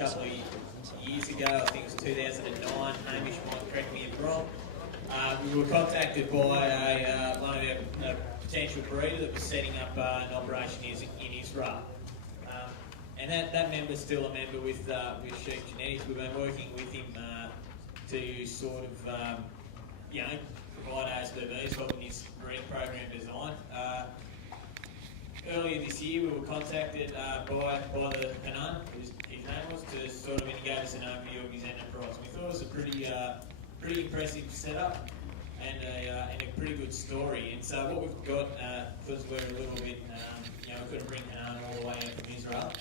couple of years ago, I think it was 2009, Hamish might correct me if wrong. We were contacted by one of our potential breeder that was setting up an operation in Israel. And that member's still a member with Sheep Genetics. We've been working with him to sort of, provide ASBVs, helping his breeding program design. Earlier this year, we were contacted by the Hanan, his name was, to sort of indicate us an overview of his enterprise. We thought it was a pretty impressive setup and a pretty good story. And so what we've got, because we're a little bit, we couldn't bring Hanan all the way in from Israel,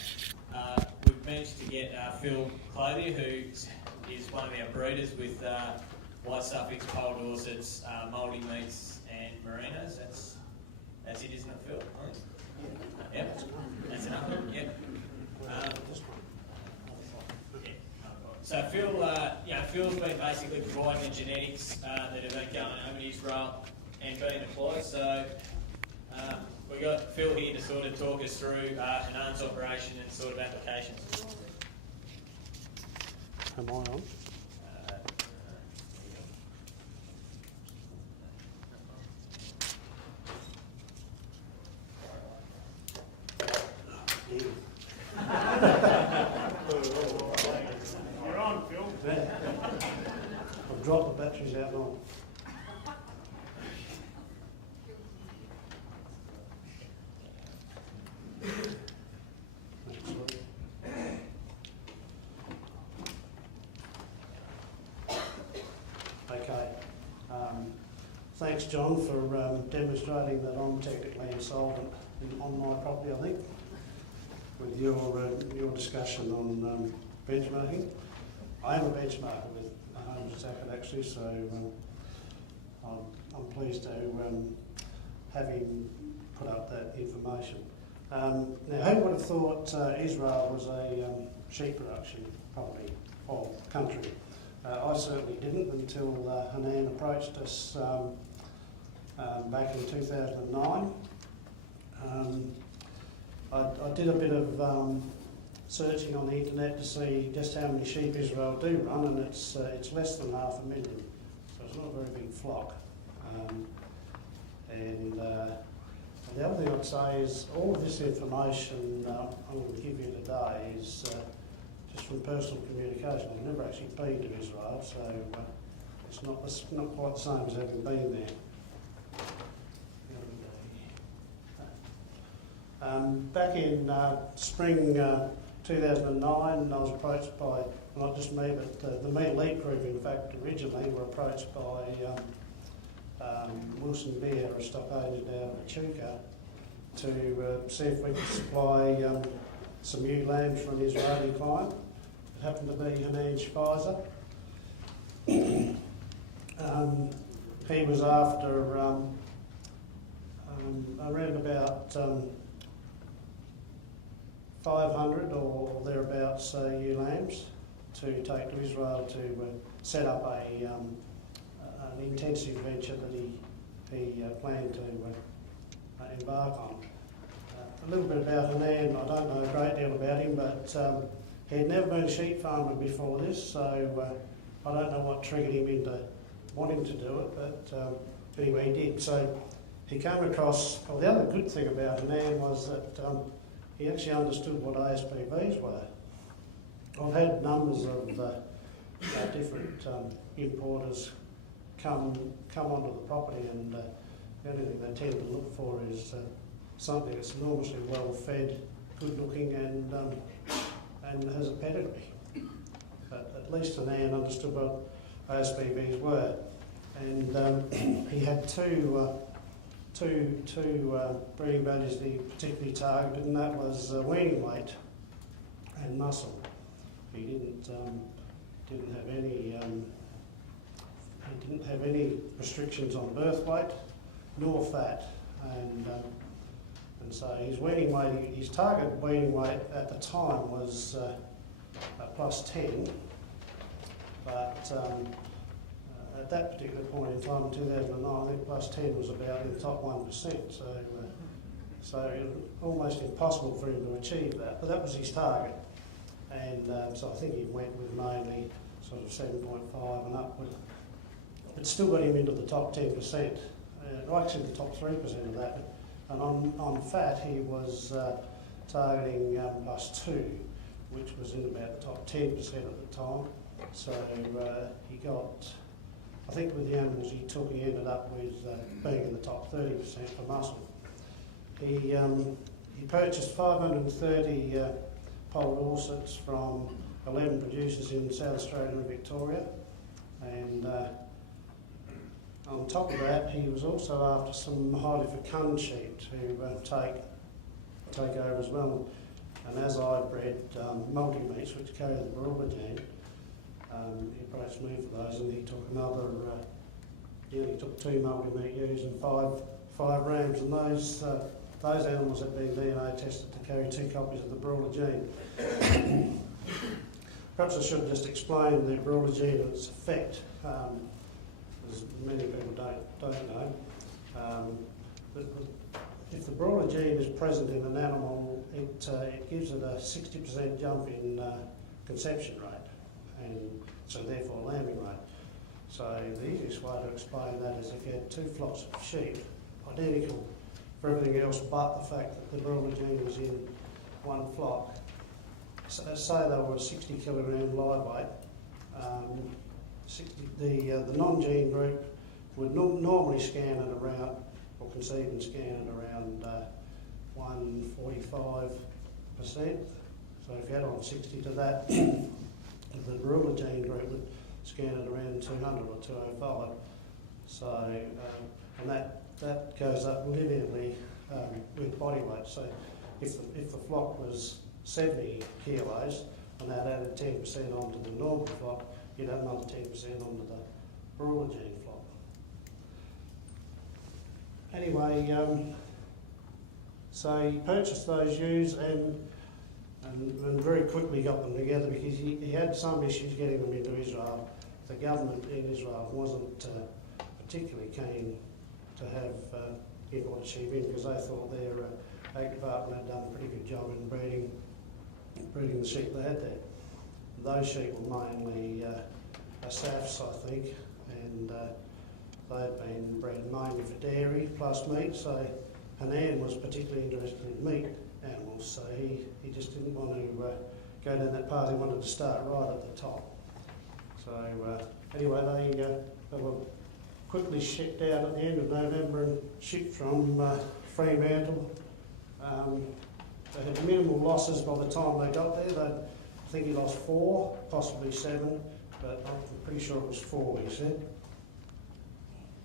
we've managed to get Phil Clothier, who is one of our breeders with White Suffolks, Pole Dorsets, Mouldy Meats and Merinos. That's it, isn't it, Phil? Yep, that's enough. Yep. So Phil's been basically providing the genetics that have been going over to Israel and being applied. So we've got Phil here to sort of talk us through Hanan's operation and sort of applications. Am I on? You're on, Phil. Yeah. I've dropped the batteries out on. Okay. Thanks, John, for demonstrating that I'm technically insolvent on my property, I think, with your discussion on benchmarking. I am a benchmarker with Homes Attacker actually, so I'm pleased to have him put up that information. Now, who would have thought Israel was a sheep production property or country? I certainly didn't until Hanan approached us back in 2009. I did a bit of searching on the internet to see just how many sheep Israel do run, and it's less than 500,000, so it's not a very big flock. And the other thing I'd say is all of this information I'm going to give you today is just from personal communication. I've never actually been to Israel, so it's not quite the same as having been there. Back in spring 2009, I was approached by, not just me, but the Meat Elite Group, in fact, originally were approached by Wilson Beer, a stock agent out of Echuca, to see if we could supply some ewe lambs for an Israeli client. It happened to be Hanan Spicer. He was after around about 500 or thereabouts ewe lambs to take to Israel to set up an intensive venture that he planned to embark on. A little bit about Hanan, I don't know a great deal about him, but he had never been a sheep farmer before this, so I don't know what triggered him into wanting to do it, but anyway, he did. So he came across, well, the other good thing about Hanan was that he actually understood what ASBVs were. I've had numbers of different importers come onto the property, and the only thing they tend to look for is something that's enormously well fed, good looking, and has a pedigree. But at least Hanan understood what ASBVs were, and he had two breeding values that he particularly targeted, and that was weaning weight and muscle. He didn't have any restrictions on birth weight nor fat, and so his weaning weight, his target weaning weight at the time was plus 10, but at that particular point in time, in 2009, I think plus 10 was about in the top 1%, so it was almost impossible for him to achieve that, but that was his target. and so I think he went with mainly sort of 7.5 and upward. But still got him into the top 10%, actually the top 3% of that. And on fat, he was targeting +2, which was in about the top 10% at the time. So he got, I think with the animals he took, he ended up with being in the top 30% for muscle. He purchased 530 polled Orsets from 11 producers in South Australia and Victoria, and on top of that, he was also after some highly fecund sheep to take over as well. And as I bred multi-meats, which carry the Barilla gene, he approached me for those, and he took another. He took 2 multi-meat ewes and five rams, and those animals have been DNA tested to carry 2 copies of the Barilla gene. Perhaps I should just explain the Barilla gene and its effect. As many people don't know. If the Barilla gene is present in an animal, it gives it a 60% jump in conception rate, and so therefore lambing rate. So the easiest way to explain that is if you had 2 flocks of sheep, identical for everything else but the fact that the Barilla gene was in one flock, so say they were a 60 kilogram live weight, the non-gene group would normally scan at around, or conceive and scan at around 145%. So if you add on 60 to that, the Barilla gene group would scan at around 200 or 205. So, and that goes up linearly with body weight. So if the flock was 70 kilos and that added 10% onto the normal flock, you'd add another 10% onto the Barilla gene flock. Anyway, so he purchased those ewes and very quickly got them together because he had some issues getting them into Israel. The government in Israel wasn't particularly keen to have imported sheep in because they thought their ag department had done a pretty good job in breeding the sheep they had there. Those sheep were mainly SAFs, I think, and they had been bred mainly for dairy plus meat, so Hanan was particularly interested in meat animals, so he just didn't want to go down that path. He wanted to start right at the top. So anyway, they were quickly shipped out at the end of November and shipped from Fremantle. They had minimal losses by the time they got there. I think he lost 4, possibly 7, but I'm pretty sure it was 4, he said.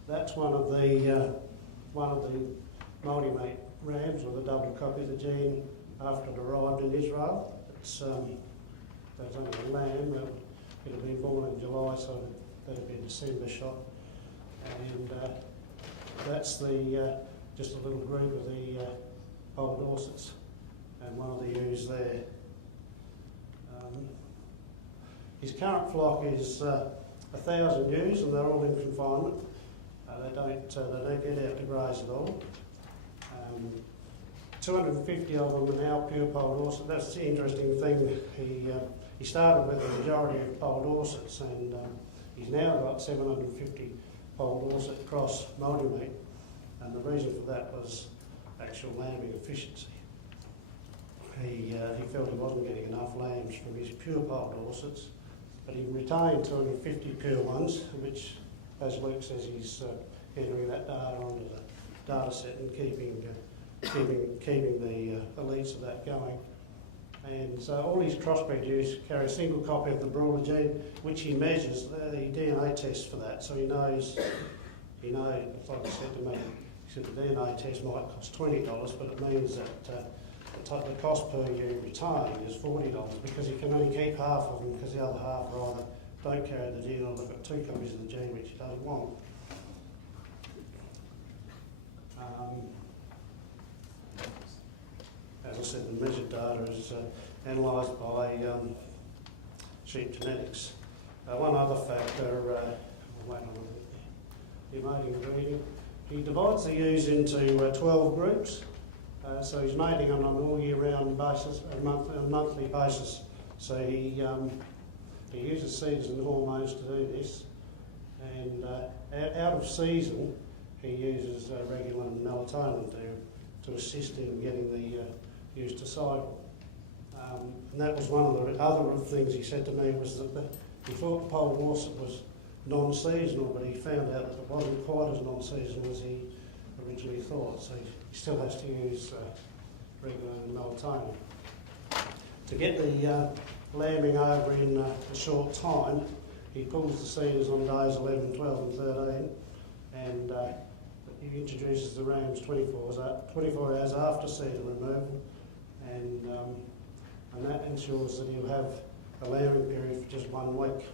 That's one of the multi-mate rams with a double copy of the gene after it arrived in Israel. It's only a lamb. It had been born in July, so that had been December shot. And that's just a little group of the old Orsets, and one of the ewes there. His current flock is 1,000 ewes, and they're all in confinement. They don't get out to graze at all. 250 of them are now pure polled Orsets. That's the interesting thing. He started with the majority of polled Orsets, and he's now got 750 polled Orset cross multi-meat, and the reason for that was actual lambing efficiency. He felt he wasn't getting enough lambs from his pure polled Orsets, but he retained 250 pure ones, which, as Luke says, he's entering that data onto the data set and keeping the elites of that going. And so all his crossbred ewes carry a single copy of the Barilla gene, which he measures the DNA test for that. So he knows, like he said to me, he said the DNA test might cost $20, but it means that the cost per ewe retained is $40 because he can only keep half of them because the other half either don't carry the gene or they've got 2 copies of the gene which he doesn't want. As I said, the measured data is analysed by sheep genetics. One other factor, wait a minute, mating and breeding. He divides the ewes into 12 groups. So he's mating on an all year round basis, a monthly basis So he uses seeds and hormones to do this, and out of season he uses regular melatonin to assist in getting the ewes to cycle. And that was one of the other things he said to me, was that he thought Pole Worsip was non-seasonal, but he found out that it wasn't quite as non-seasonal as he originally thought, so he still has to use regular melatonin. To get the lambing over in a short time, he pulls the seeders on days 11, 12 and 13, and he introduces the rams 24 hours after seeder removal, and that ensures that he'll have a lambing period for just 1 week.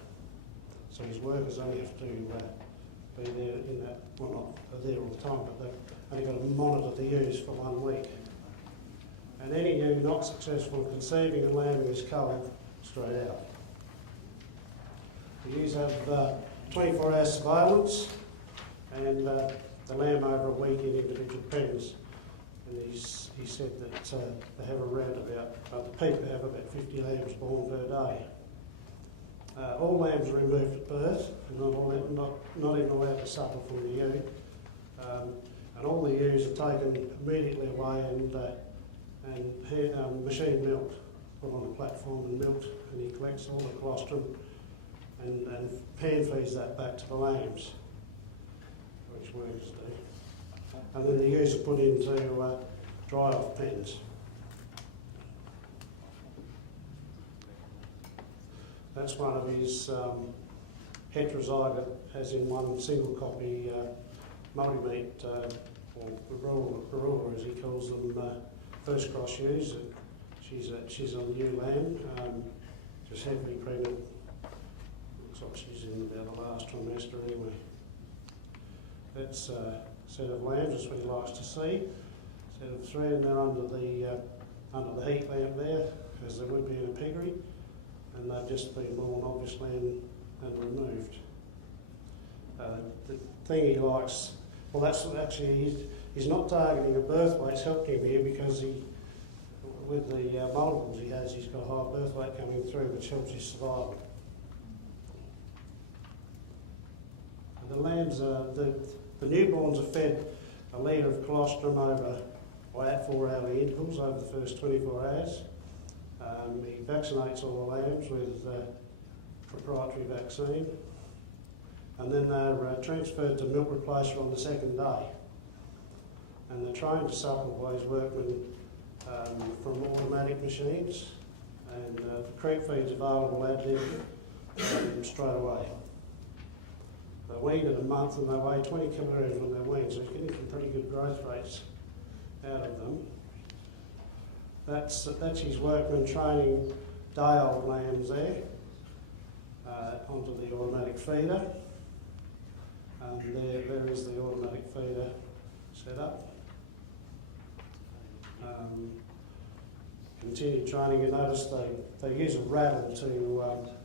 So his workers only have to be there in that, well, not there all the time, but they've only got to monitor the ewes for 1 week. And any ewe not successful in conceiving and lambing is culled straight out. The ewes have 24-hour surveillance, and they lamb over a week in individual pens. And he said that they have around about, the peak they have about 50 lambs born per day. All lambs are removed at birth, and not even allowed to suckle from the ewe. And all the ewes are taken immediately away and machine milked, put on a platform and milked, and he collects all the colostrum and pan feeds that back to the lambs, which workers do. And then the ewes are put into dry-off pens. That's one of his heterozygote, as in one single copy multi-meat, or barula as he calls them, first cross ewes. She's a new lamb, just heavily pregnant. Looks like she's in about the last trimester anyway. That's a set of lambs, that's what he likes to see. Set of 3, and they're under the heat lamp there, as they would be in a piggery. And they've just been born, obviously, and removed. The thing he likes, well, that's actually, he's not targeting a birth weight. It's helped him here because with the multiples he has, he's got a high birth weight coming through, which helps his survival. And the lambs, the newborns are fed a litre of colostrum at 4-hourly intervals over the first 24 hours. He vaccinates all the lambs with proprietary vaccine, and then they're transferred to milk replacer on the 2nd day. And they're trained to suckle by his workmen from automatic machines, and the creep feed's available ad lib straight away. They're weaned in a month and they weigh 20 kilograms when they're weaned, so he's getting some pretty good growth rates out of them. That's his workman training day-old lambs there onto the automatic feeder. And there is the automatic feeder set up. Continued training, you notice they use a rattle to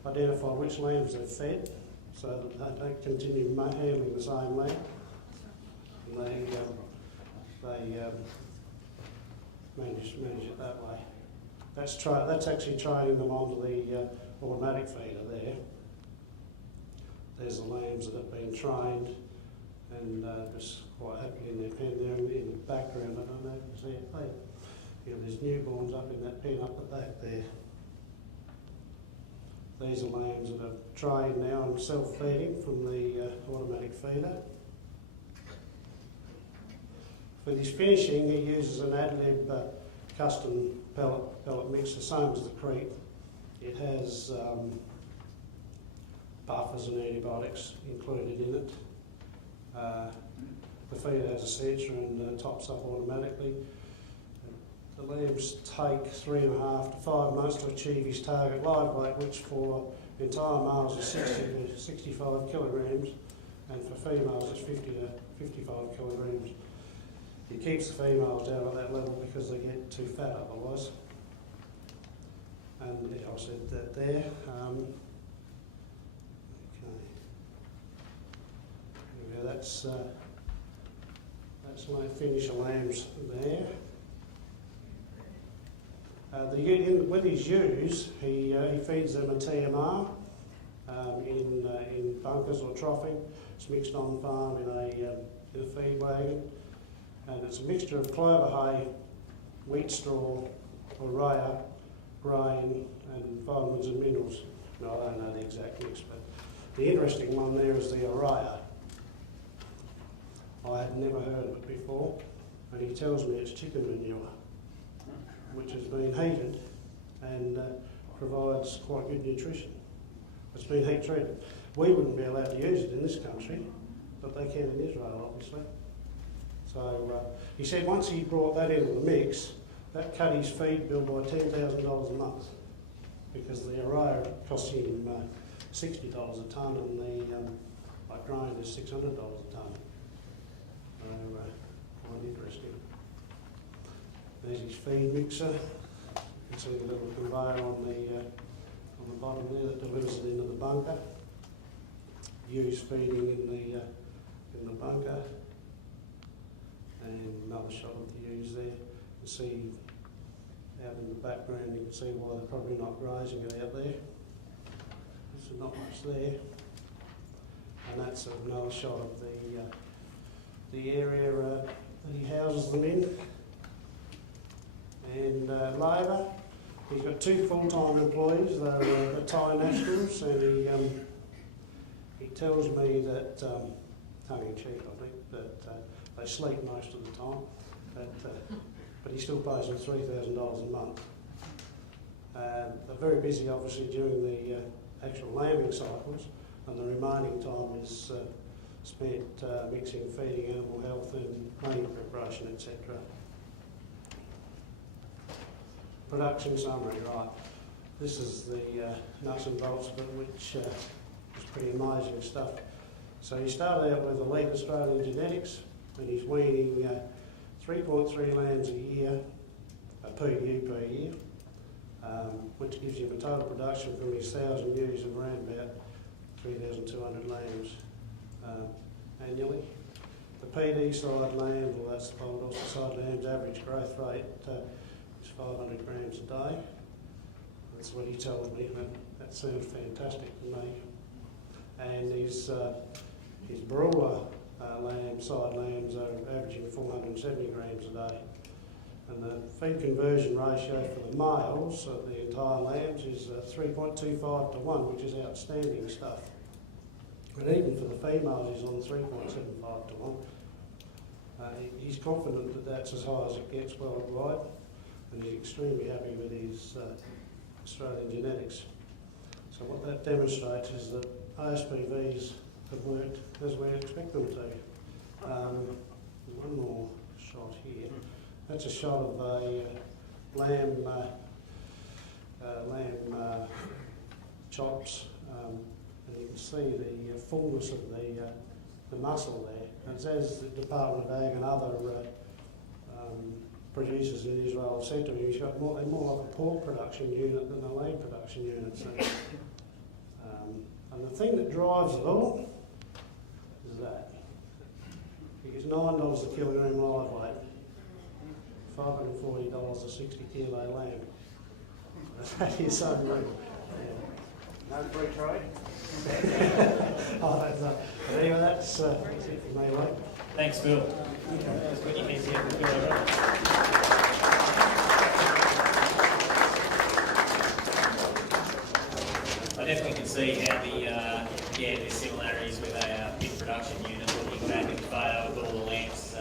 identify which lambs they've fed, so that they don't continue handling the same lamb. And they manage it that way. That's actually training them onto the automatic feeder there. There's the lambs that have been trained and just quite happy in their pen there in the background. I don't know if you can see it there. There's newborns up in that pen up the back there. These are lambs that are trained now and self-feeding from the automatic feeder. For his finishing, he uses an ad lib custom pellet mix, the same as the creep. It has buffers and antibiotics included in it. The feeder has a sensor and tops up automatically. The lambs take 3.5 to 5 months to achieve his target live weight, which for entire males is 60 to 65 kilograms, and for females it's 50 to 55 kilograms. He keeps the females down at that level because they get too fat otherwise. And yeah, I said that there. Okay. There we go. That's my finisher lambs there. With his ewes, he feeds them a TMR in bunkers or troughing. It's mixed on farm in a feed wagon, and it's a mixture of clover hay, wheat straw, urea, grain, and vitamins and minerals. No, I don't know the exact mix, but the interesting one there is the urea. I had never heard of it before, and he tells me it's chicken manure, which has been heated and provides quite good nutrition. It's been heat treated. We wouldn't be allowed to use it in this country, but they can in Israel, obviously. So he said once he brought that into the mix, that cut his feed bill by $10,000 a month, because the urea costs him $60 a tonne, and the like grain is $600 a tonne. So quite interesting. There's his feed mixer. You can see the little conveyor on the bottom there that delivers it into the bunker. Ewes feeding in the bunker, and another shot of the ewes there. You see out in the background, you can see why they're probably not grazing it out there. There's not much there, and that's another shot of the area that he houses them in. And labour, he's got 2 full-time employees. They're Thai nationals, and he tells me that, tongue-in-cheek I think, that they sleep most of the time, but he still pays them $3,000 a month. They're very busy obviously during the actual lambing cycles, and the remaining time is spent mixing, feeding, animal health and honey preparation, etc. Production summary, right. This is the nuts and bolts of it, which is pretty amazing stuff. So he started out with elite Australian genetics, and he's weaning 3.3 lambs a year, a PU per year, which gives him a total production from his 1,000 ewes of around about 3,200 lambs annually. The PD side lamb, well that's the Polydor side lamb's average growth rate is 500 grams a day. That's what he told me, and that sounds fantastic to me. And his broiler side lambs are averaging 470 grams a day. And the feed conversion ratio for the males of the entire lambs is 3.25 to 1, which is outstanding stuff. And even for the females, he's on 3.75 to 1. He's confident that that's as high as it gets worldwide, and he's extremely happy with his Australian genetics. So what that demonstrates is that ASPVs have worked as we expect them to. One more shot here. That's a shot of a lamb chops, and you can see the fullness of the muscle there. And as the Department of Ag and other producers in Israel have said to me, he's got more like a pork production unit than a lamb production unit. So, and the thing that drives it all is that he gets $9 a kilogram live weight, $540 a 60 kilo lamb. That is unreal. No free trade? Oh, that's but anyway, that's it for me, mate. Thanks, Phil. That's when you meet Phil. I definitely can see how the similarities with a pig production unit. Looking back at the photo with all the lamps,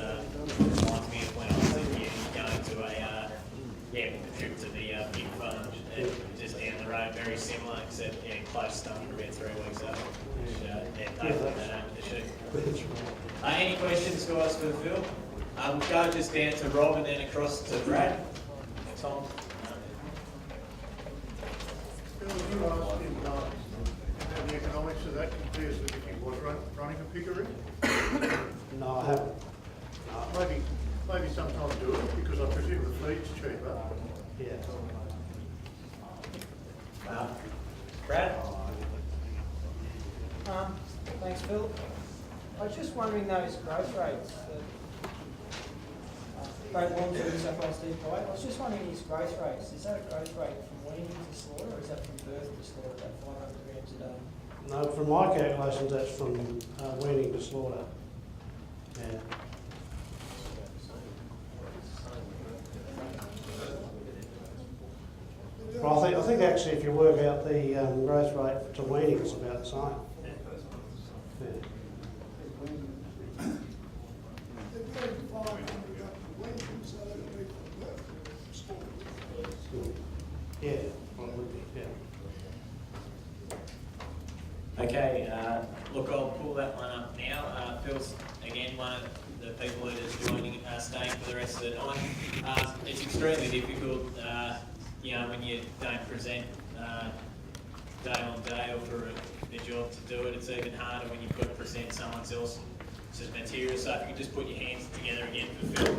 reminds me of when I was in uni going to a trip to the pig farm just down the road, very similar, except close stuff for about 3 weeks up. Any questions, guys, for Phil? We'll go just down to Rob and then across to Brad. Tom. Phil, would you ask him how the economics of that compares with if he was running a piggery? No, I haven't. Maybe sometime do it, because I presume the feed's cheaper. Yeah. Brad? Thanks, Phil. I was just wondering those growth rates. Great Lawns of New South Wales Steve White. I was just wondering his growth rates. Is that a growth rate from weaning to slaughter, or is that from birth to slaughter, about 500 grams a day? No, from my calculations, that's from weaning to slaughter. Yeah. Well, I think actually if you work out the growth rate to weaning, it's about the same. Yeah. Yeah, well, it would be, yeah. Okay, look, I'll pull that one up now. Phil's, again, one of the people that is joining, staying for the rest of the night. It's extremely difficult, when you don't present day on day or for a job to do it. It's even harder when you've got to present someone else's material. So if you could just put your hands together again for Phil.